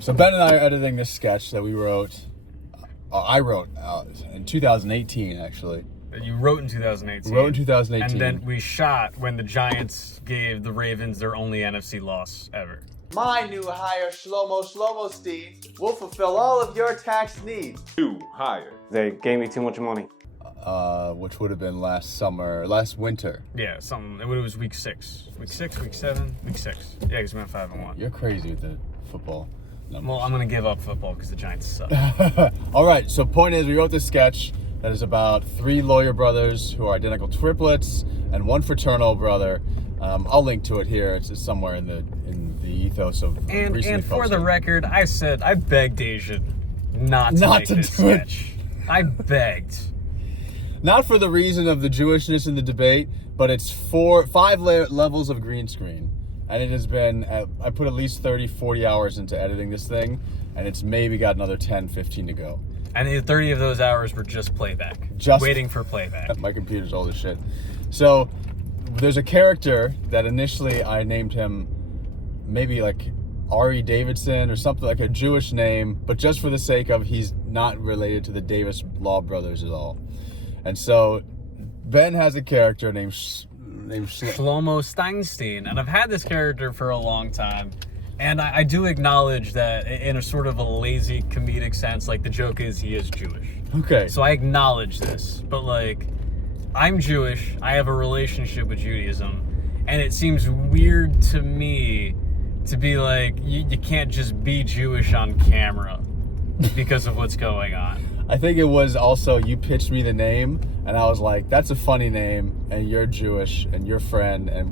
So Ben and I are editing this sketch that we wrote. I wrote in 2018, actually. You wrote in 2018. Wrote in 2018. And then we shot when the Giants gave the Ravens their only NFC loss ever. My new hire, Schlomo Steinstein, will fulfill all of your tax needs. New hire. They gave me too much money. Which would have been last winter. Yeah, something. It was week 6. Week 6, week 7, week 6. Yeah, because we went 5-1. You're crazy with the football numbers. Well, I'm going to give up football because the Giants suck. All right, so point is, we wrote this sketch that is about 3 lawyer brothers who are identical triplets and 1 fraternal brother. I'll link to it here. It's somewhere in the ethos of recently And for posted. the record, I begged Asian not to make this do it. sketch. I begged. Not for the reason of the Jewishness in the debate, but it's 5 levels of green screen. And it has been, I put at least 30, 40 hours into editing this thing, and it's maybe got another 10, 15 to go. And 30 of those hours were just playback. Waiting for playback. My computer's old as shit. So there's a character that initially I named him maybe like Ari Davidson or something, like a Jewish name, but just for the sake of he's not related to the Davis Law brothers at all. And so Ben has a character named Schlomo Steinstein, and I've had this character for a long time, and I do acknowledge that in a sort of a lazy comedic sense, like the joke is he is Jewish. Okay. So I acknowledge this, but like, I'm Jewish, I have a relationship with Judaism, and it seems weird to me to be like, you can't just be Jewish on camera because of what's going on. I think it was also, you pitched me the name, and I was like, that's a funny name, and you're Jewish, and you're friend, and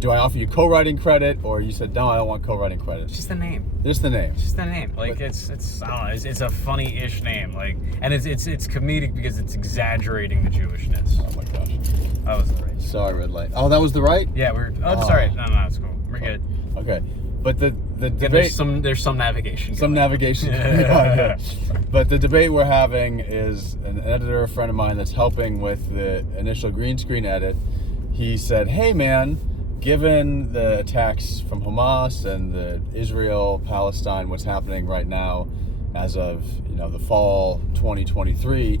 do I offer you co-writing credit? Or you said, no, I don't want co-writing credit. It's just the name. Just the name. Just the name. Like, But, it's I don't know, it's a funny-ish name. Like, and it's comedic because it's exaggerating the Jewishness. oh my gosh. That was the right. Sorry, red light. Oh, that was the right? Yeah, sorry. No, it's cool. We're good. Okay. But the Yeah, debate... there's some navigation. Some going on. navigation going on, yeah. But the debate we're having is an editor, a friend of mine that's helping with the initial green screen edit. He said, hey man, given the attacks from Hamas and the Israel-Palestine, what's happening right now as of the fall 2023,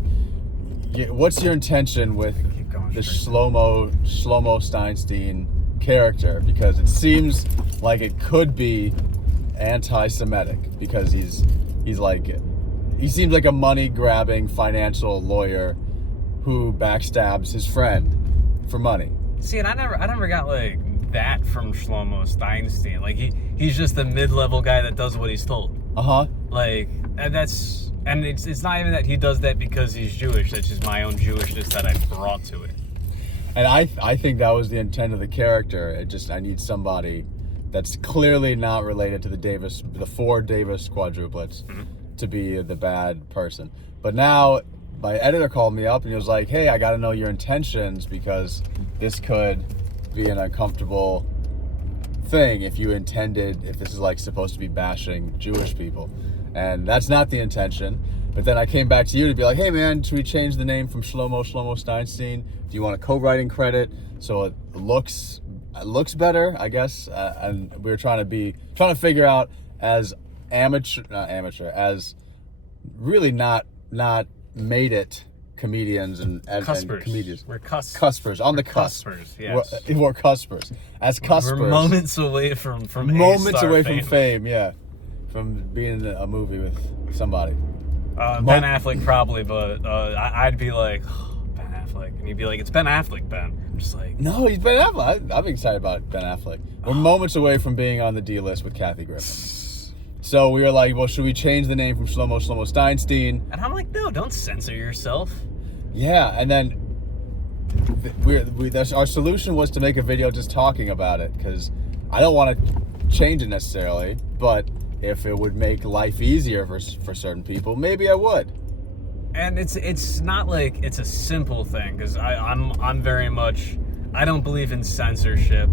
what's your intention with the Schlomo Steinstein character? Because it seems like it could be anti-Semitic, because he seems like a money-grabbing financial lawyer who backstabs his friend for money. See, and I never got like that from Schlomo Steinstein. Like he's just a mid-level guy that does what he's told. Like, and it's not even that he does that because he's Jewish. That's just my own Jewishness that I brought to it. And I think that was the intent of the character. I need somebody that's clearly not related to the 4 Davis quadruplets to be the bad person. But now my editor called me up and he was like, hey, I got to know your intentions, because this could be an uncomfortable thing if this is like supposed to be bashing Jewish people. And that's not the intention. But then I came back to you to be like, hey man, should we change the name from Schlomo Steinstein? Do you want a co-writing credit so it looks better, I guess? And we were trying to figure out as as really not made it comedians and comedians. We're cuspers on the cusp. Cuspers, yes. We're cuspers. As cuspers. We're moments away from moments away from fame. fame, yeah. From being in a movie with somebody. Ben Affleck probably, but I'd be like, oh, Ben Affleck, and you'd be like, it's Ben Affleck, Ben. I'm just like, no, he's Ben Affleck. I'm excited about Ben Affleck. We're moments away from being on the D list with Kathy Griffin. So we were like, well, should we change the name from Schlomo Steinstein? And I'm like, no, don't censor yourself. Yeah, and then our solution was to make a video just talking about it, because I don't want to change it necessarily, but if it would make life easier for certain people, maybe I would. And it's not like it's a simple thing, because I'm very much, I don't believe in censorship.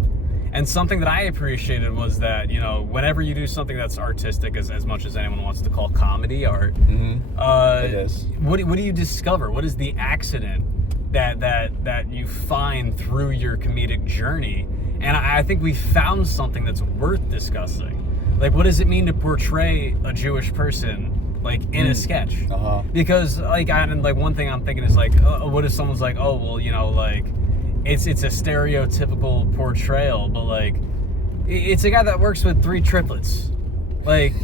And something that I appreciated was that, whenever you do something that's artistic, as much as anyone wants to call comedy art, it is. What do you discover? What is the accident that you find through your comedic journey? And I think we found something that's worth discussing. Like, what does it mean to portray a Jewish person, like, in a sketch? Because, like, one thing I'm thinking is, like, what if someone's like, oh, well, you know, like, it's a stereotypical portrayal, but, like, it's a guy that works with 3 triplets. Like,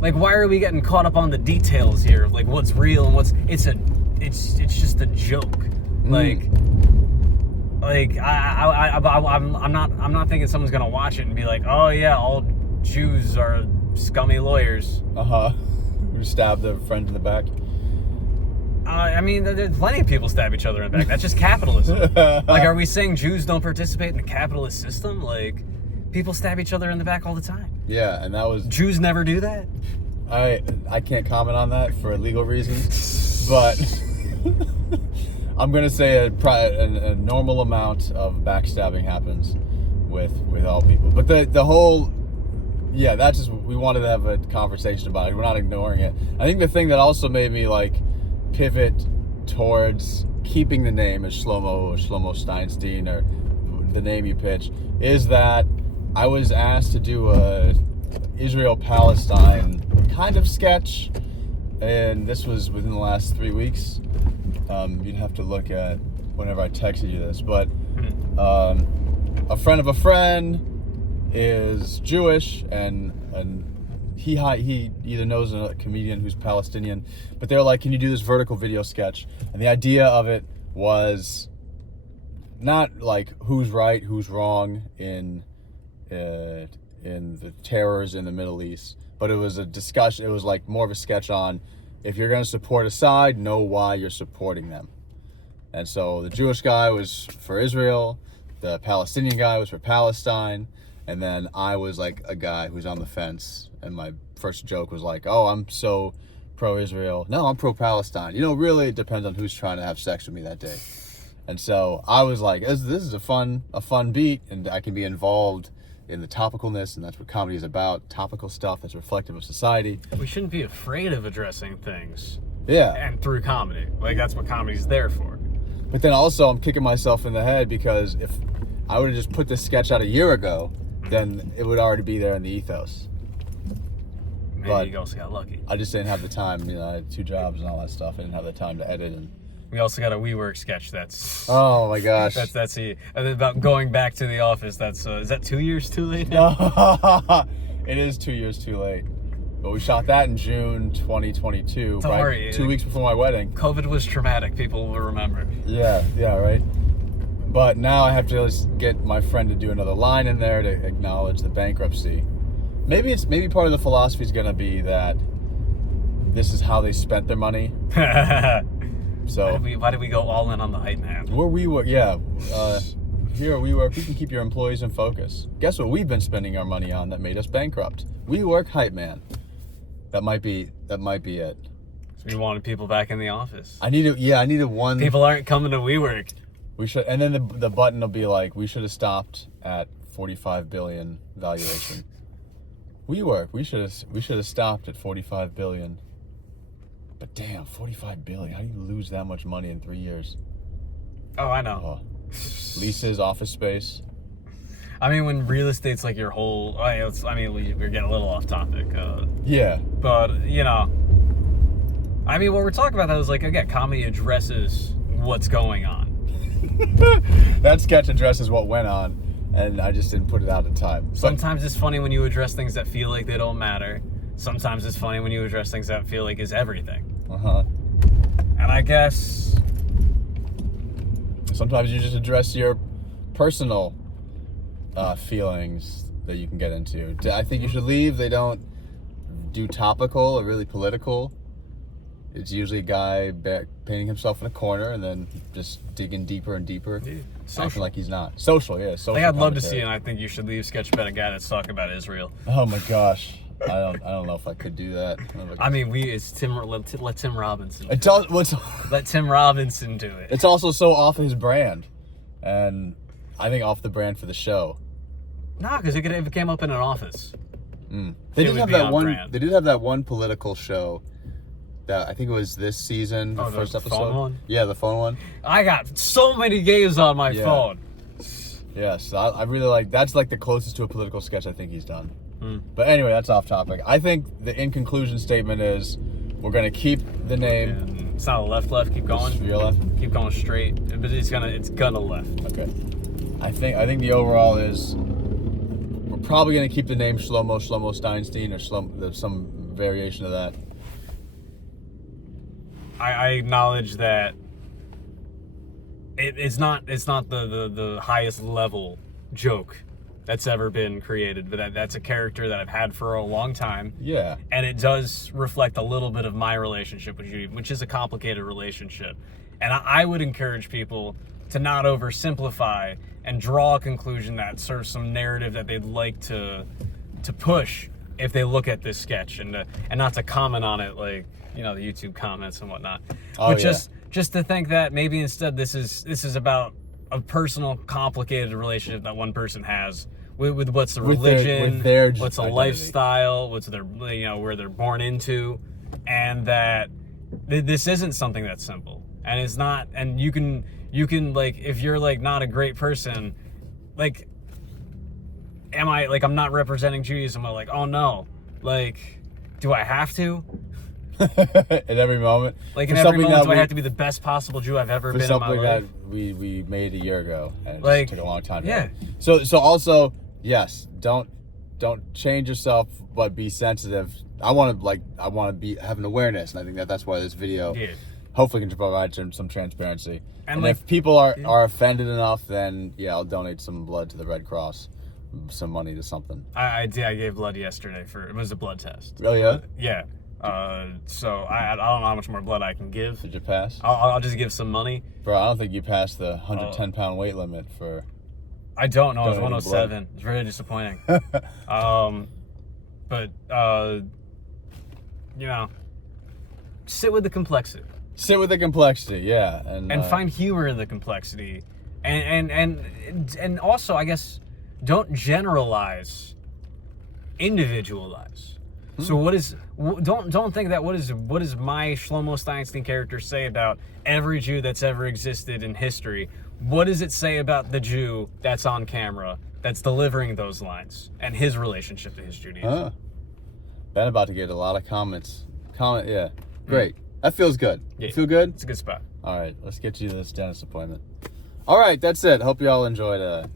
why are we getting caught up on the details here? Like, what's real and what's... It's just a joke. I'm not thinking someone's gonna watch it and be like, oh yeah, all Jews are scummy lawyers. Who stabbed their friend in the back. I mean, there's plenty of people stab each other in the back. That's just capitalism. Like, are we saying Jews don't participate in the capitalist system? Like, people stab each other in the back all the time. Yeah, and that was... Jews never do that? I can't comment on that for legal reasons, but I'm going to say a normal amount of backstabbing happens with all people. But the whole... Yeah, that's just... We wanted to have a conversation about it. We're not ignoring it. I think the thing that also made me, like, pivot towards keeping the name as Schlomo Steinstein, or the name you pitch, is that I was asked to do a Israel-Palestine kind of sketch, and this was within the last 3 weeks. You'd have to look at whenever I texted you this, but a friend of a friend is Jewish, and he either knows a comedian who's Palestinian, but they're like, can you do this vertical video sketch? And the idea of it was not like who's right, who's wrong in the terrors in the Middle East, but it was a discussion. It was like more of a sketch on, if you're going to support a side, know why you're supporting them. And so the Jewish guy was for Israel, the Palestinian guy was for Palestine, and then I was like a guy who's on the fence, and my first joke was like, oh, I'm so pro-Israel. No, I'm pro-Palestine. You know, really, it depends on who's trying to have sex with me that day. And so I was like, this is a fun beat, and I can be involved in the topicalness, and that's what comedy is about. Topical stuff that's reflective of society. We shouldn't be afraid of addressing things. Yeah. And through comedy. Like, that's what comedy's there for. But then also I'm kicking myself in the head, because if I would have just put this sketch out a year ago, then it would already be there in the ethos. Maybe But you also got lucky. I just didn't have the time. You know, I had 2 jobs and all that stuff. I didn't have the time to edit. And We also got a WeWork sketch that's... oh my gosh. That's about going back to the office. That's is that 2 years too late? No, it is 2 years too late. But we shot that in June 2022, Don't right? worry. 2 weeks before my wedding. COVID was traumatic. People will remember. Yeah, right. But now I have to just get my friend to do another line in there to acknowledge the bankruptcy. Maybe part of the philosophy is going to be that this is how they spent their money. So why did we go all in on the hype man? Where we were, yeah. Here at WeWork, we can keep your employees in focus. Guess what we've been spending our money on that made us bankrupt? WeWork hype man. That might be it. So we wanted people back in the office. I needed one. People aren't coming to WeWork. We should, and then the button will be like, we should have stopped at 45 billion valuation. WeWork, we should have stopped at 45 billion. But damn, 45 billion. How do you lose that much money in 3 years? Oh, I know. Leases, office space. I mean, when real estate's like your whole... we're getting a little off topic. Yeah. But, you know... I mean, what we're talking about, that was like, again, comedy addresses what's going on. That sketch addresses what went on, and I just didn't put it out in time. Sometimes it's funny when you address things that feel like they don't matter. Sometimes it's funny when you address things that feel like is everything. And I guess... sometimes you just address your personal feelings that you can get into. I think you should leave. They don't do topical or really political. It's usually a guy painting himself in a corner and then just digging deeper and deeper. Yeah. Acting like he's not. Social, yeah. Social. Like, I'd love to see, and I think you should leave sketch about a guy that's talking about Israel. Oh my gosh. I don't know if I could do that. I mean, let Tim Robinson. Let Tim Robinson do it. It's also so off his brand, and I think off the brand for the show. Nah, because if it came up in an office, they did have that one. Brand. They did have that one political show that I think it was this season, the first episode. Phone one? Yeah, the phone one. I got so many games on my phone. Yes, I really like. That's like the closest to a political sketch I think he's done. But anyway, that's off topic. I think the in conclusion statement is we're going to keep the name. It's not a left. Keep going. Your left? Keep going straight. But it's gonna left. Okay. I think the overall is we're probably going to keep the name Schlomo Steinstein, or some variation of that. I acknowledge that it's not the highest level joke that's ever been created, but that's a character that I've had for a long time. Yeah. And it does reflect a little bit of my relationship with Judy, which is a complicated relationship. And I would encourage people to not oversimplify and draw a conclusion that serves some narrative that they'd like to push if they look at this sketch, and not to comment on it like, the YouTube comments and whatnot. Oh, but just to think that maybe instead this is about a personal, complicated relationship that one person has with what's the religion, with their what's a identity. Lifestyle, what's their where they're born into, and that this isn't something that's simple, and it's not. And you can like, if you're like not a great person, like, I'm not representing Judaism. I'm like, oh no, like, do I have to? At every moment. Like, in every moment, do I have to be the best possible Jew I've ever been in my life? For something that we made a year ago, and it Like, just took a long time. yeah. So also, yes, don't change yourself, but be sensitive. I want to have an awareness, and I think that's why this video hopefully can provide some transparency. And like, if people are offended enough, then I'll donate some blood to the Red Cross, some money to something. I gave blood yesterday it was a blood test. Really? Yeah. Yeah. So I don't know how much more blood I can give. Did you pass? I'll just give some money. Bro, I don't think you passed the 110-pound weight limit for. I don't know. It was donating 107. It's very disappointing. But sit with the complexity. Sit with the complexity, yeah, and find humor in the complexity, and also, I guess, don't generalize, individualize. So don't think that what does my Schlomo Steinstein character say about every Jew that's ever existed in history? What does it say about the Jew that's on camera, that's delivering those lines, and his relationship to his Judaism? Ben about to get a lot of comments. Yeah, great. That feels good. Yeah. You feel good? It's a good spot. All right, let's get you to this dentist appointment. All right, that's it. Hope you all enjoyed our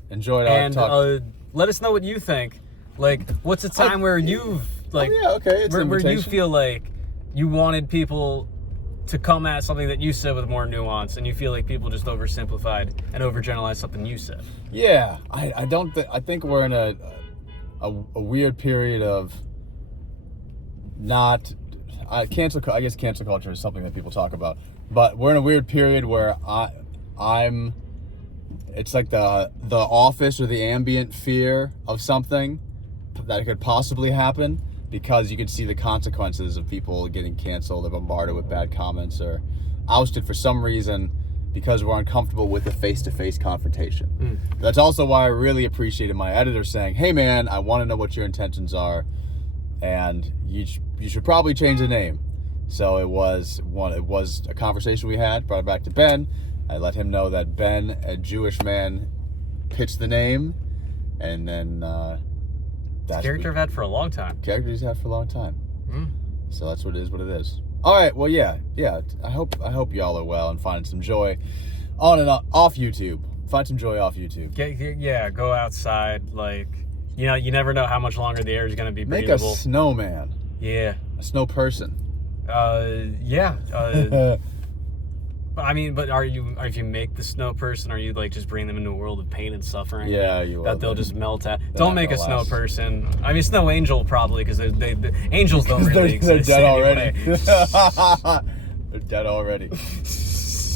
talk. Let us know what you think. Like, what's a time where you've It's an where you invitation. feel like you wanted people to come at something that you said with more nuance, and you feel like people just oversimplified and overgeneralized something you said? Yeah, I think we're in a weird period of cancel culture is something that people talk about, but we're in a weird period where it's like the office or the ambient fear of something that could possibly happen, because you can see the consequences of people getting canceled or bombarded with bad comments or ousted for some reason because we're uncomfortable with the face-to-face confrontation. That's also why I really appreciated my editor saying, hey man, I want to know what your intentions are, and you should probably change the name. So it was a conversation we had, brought it back to Ben. I let him know that Ben, a Jewish man, pitched the name, and then that's Character I've had for a long time. Character he's had for a long time. So that's what it is. All right, well, yeah. I hope y'all are well and finding some joy on and off YouTube. Find some joy off YouTube. Go outside. Like, you never know how much longer the air is going to be Make breathable. a snowman. Yeah. A snow person. I mean, but if you make the snow person, are you like just bring them into a world of pain and suffering? Yeah, you will. That they'll just melt at. They're Don't not make a gonna snow last. person. I mean, snow angel probably, because the angels don't really They're exist dead anyway. already. They're dead already.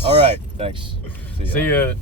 All right, thanks. See ya.